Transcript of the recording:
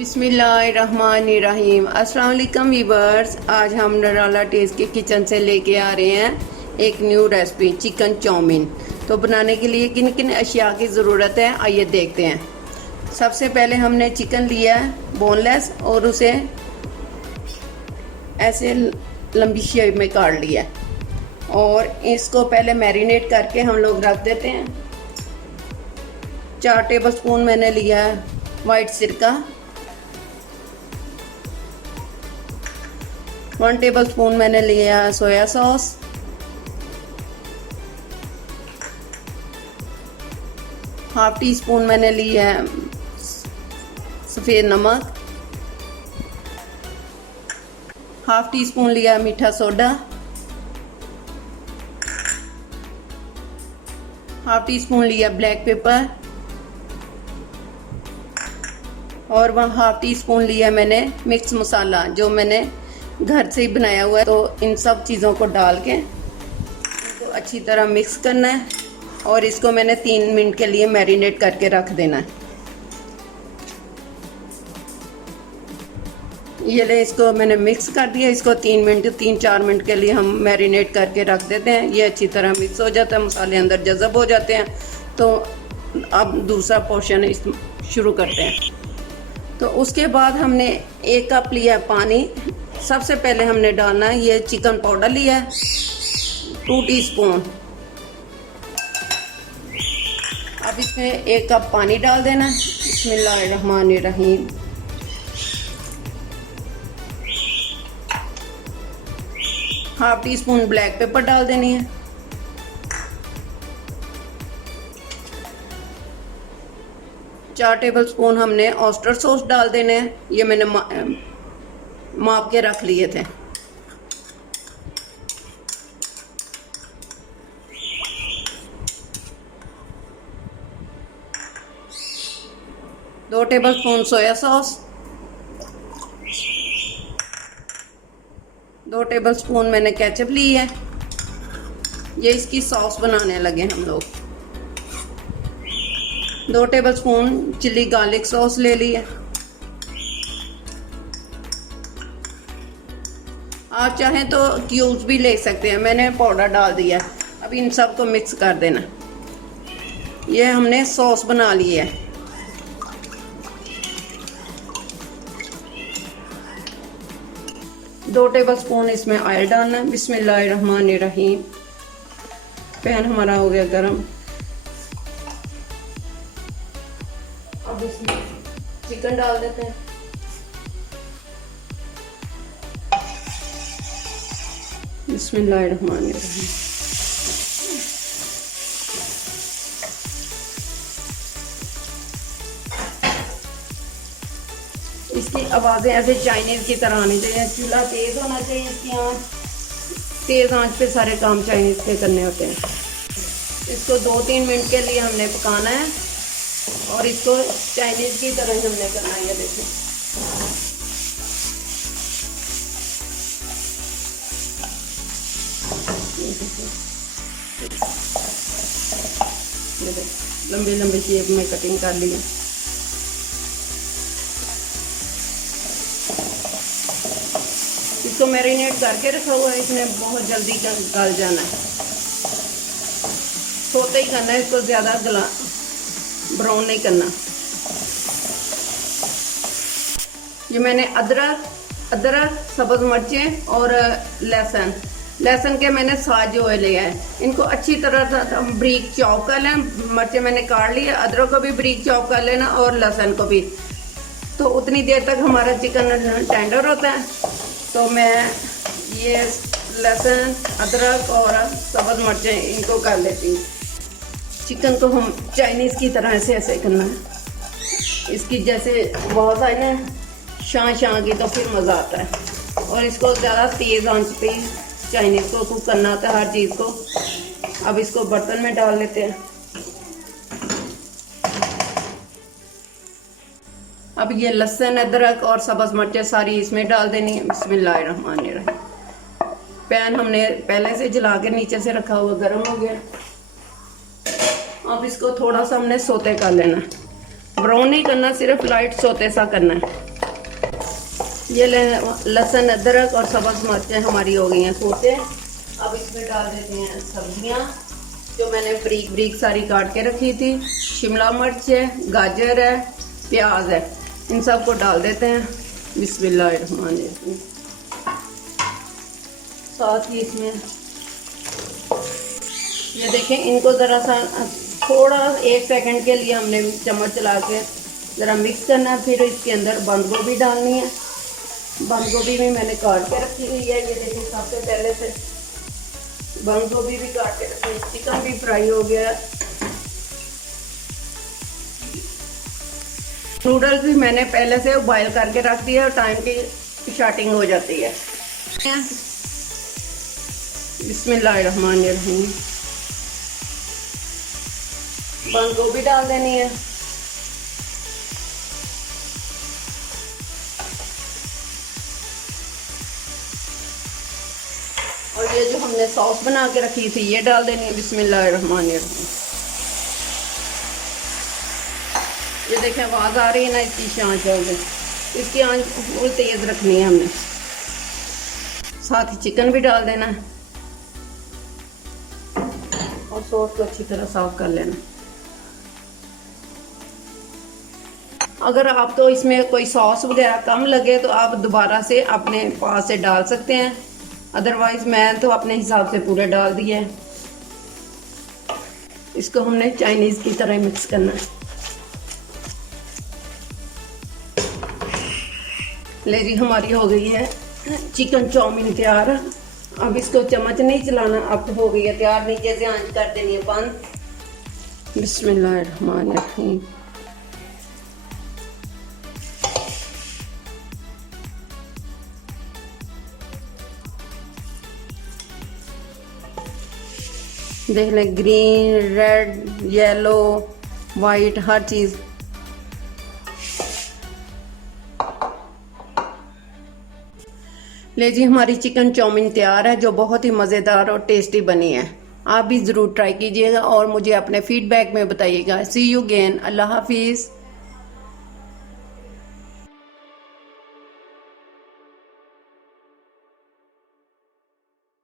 बिस्मिल्लाहिर्रहमानिर्रहीम। अस्सलाम वालेकुम वीवर्स, आज हम नराला टेस्ट के किचन से लेके आ रहे हैं एक न्यू रेसिपी चिकन चाउमीन। तो बनाने के लिए किन किन अशिया की ज़रूरत है आइए देखते हैं। सबसे पहले हमने चिकन लिया है बोनलेस और उसे ऐसे लंबी शेप में काट लिया है और इसको पहले मैरिनेट करके हम लोग रख देते हैं। 4 टेबलस्पून मैंने लिया है वाइट सिरका, 1 टेबलस्पून मैंने लिया soya sauce, half tea spoon मैंने लिया है सफ़ेद नमक, हाफ टी स्पून लिया मीठा सोडा, हाफ टी स्पून लिया ब्लैक पेपर और हाफ टी स्पून लिया मैंने मिक्स मसाला जो मैंने घर से ही बनाया हुआ है। तो इन सब चीज़ों को डाल के इनको अच्छी तरह मिक्स करना है और इसको मैंने 3 मिनट के लिए मैरिनेट करके रख देना है। ये ले, इसको मैंने मिक्स कर दिया। इसको 3-4 मिनट के लिए हम मैरिनेट करके रख देते हैं। ये अच्छी तरह मिक्स हो जाता है, मसाले अंदर जज़ब हो जाते हैं। तो अब दूसरा पोर्शन शुरू करते हैं। तो उसके बाद हमने 1 कप लिया पानी। सबसे पहले हमने डालना है ये चिकन पाउडर लिया है 2 टीस्पून। अब इसमें 1 कप पानी डाल देना है। बिस्मिल्लाहिर्रहमानिर्रहीम। Half tea spoon black pepper डाल देनी है। चार टेबलस्पून हमने ऑयस्टर सॉस डाल देने हैं। ये मैंने माप के रख लिए थे। दो टेबलस्पून सोया सॉस, 2 टेबलस्पून मैंने केचप ली है। ये इसकी सॉस बनाने लगे हम लोग। 2 टेबलस्पून चिली गार्लिक सॉस ले ली है। आप चाहें तो क्यूब्स भी ले सकते हैं, मैंने पाउडर डाल दिया। अब इन सब को मिक्स कर देना। ये हमने सॉस बना ली है। दो टेबलस्पून इसमें ऑयल डालना है। बिस्मिल्लाहिर्रहमानिर्रहीम। पैन हमारा हो गया गरम। अब इसमें चिकन डाल देते हैं। बिस्मिल्लाहिर्रहमानिर्रहीम। इसकी आवाज़ें ऐसे चाइनीज़ की तरह आनी चाहिए। चूल्हा तेज़ होना चाहिए, इसकी आंच तेज़ आंच पे सारे काम चाइनीज़ के करने होते हैं। इसको 2-3 मिनट के लिए हमने पकाना है और इसको चाइनीज़ की तरह हमने करना है। ये देखिए, लंबी लंबी शेप में कटिंग कर ली है। इसको मैरिनेट करके रखा हुआ है। इसमें बहुत जल्दी गल जाना है, सोते ही करना है इसको, ज़्यादा ब्राउन नहीं करना। ये मैंने अदरक, सब्ज़ मिर्चें और लहसुन के मैंने साज जो लिया है। इनको अच्छी तरह से ब्रीक चॉप कर लें। मिर्चें मैंने काट ली है, अदरक को भी ब्रीक चॉप कर लेना और लहसुन को भी। तो उतनी देर तक हमारा चिकन टेंडर होता है। तो मैं ये लहसुन, अदरक और सब्ज़ मिर्चें इनको कर लेती हूँ। चिकन को हम चाइनीज़ की तरह ऐसे करना है। इसकी जैसे बहुत आई ना शां की, तो फिर मज़ा आता है। और इसको ज़्यादा तेज़ आंच पे चाइनीज़ को कुक करना होता है हर चीज़ को। अब इसको बर्तन में डाल लेते हैं। अब ये लहसुन, अदरक और सब्ज़ मिर्चें सारी इसमें डाल देनी है। बिस्मिल्लाहिर्रहमानिर्रहीम। पैन हमने पहले से जला के नीचे से रखा हुआ गर्म हो गया। अब इसको थोड़ा सा हमने सोते कर लेना, ब्राउन नहीं करना, सिर्फ लाइट सोते सा करना है। ये लहसुन अदरक और सब्ज़ मिर्चें हमारी हो गई हैं कूटे। अब इसमें डाल देते हैं सब्जियां जो मैंने ब्रीक ब्रीक सारी काट के रखी थी। शिमला मिर्च है, गाजर है, प्याज है, इन सब को डाल देते हैं। बिस्मिल्लाहिर्रहमानिर्रहीम। साथ ही इसमें ये देखें, इनको ज़रा सा थोड़ा 1 सेकंड के लिए हमने चम्मच चला के ज़रा मिक्स करना है। फिर इसके अंदर बंद गोभी डालनी है। बंद गोभी भी मैंने काट के रखी हुई है। ये देखिए, सबसे पहले से बंद गोभी भी काट के रखी, चिकन भी फ्राई हो गया। नूडल्स भी मैंने पहले से बॉयल करके रख दिया और टाइम की शॉर्टिंग हो जाती है। बिस्मिल्लाहिर्रहमानिर्रहीम। बंद गोभी डाल देनी है। और ये जो हमने सॉस बना के रखी थी ये डाल देनी है। बिस्मिल्लाहिर्रहमानिर्रहीम। ये देखें, आवाज़ आ रही है ना, इसकी आंच हो गई। इसकी आंच फुल तेज़ रखनी है हमने। साथ ही चिकन भी डाल देना है और सॉस को अच्छी तरह साफ कर लेना। अगर आपको इसमें कोई सॉस वगैरह कम लगे तो आप दोबारा से अपने पास से डाल सकते हैं, अदरवाइज मैं तो अपने हिसाब से पूरे डाल दिए हैं। इसको हमने चाइनीज़ की तरह मिक्स करना है। ले जी, हमारी हो गई है चिकन चाउमीन तैयार। अब इसको चम्मच नहीं चलाना, अब तो हो गई है तैयार। नीचे से आंच कर देनी है बंद। बिस्मिल्लाहिर्रहमानिर्रहीम। देख लें, ग्रीन, रेड, येलो, वाइट, हर चीज़। ले जी, हमारी चिकन चाउमीन तैयार है जो बहुत ही मज़ेदार और टेस्टी बनी है। आप भी ज़रूर ट्राई कीजिएगा और मुझे अपने फीडबैक में बताइएगा। सी यू अगेन। अल्लाह हाफिज़।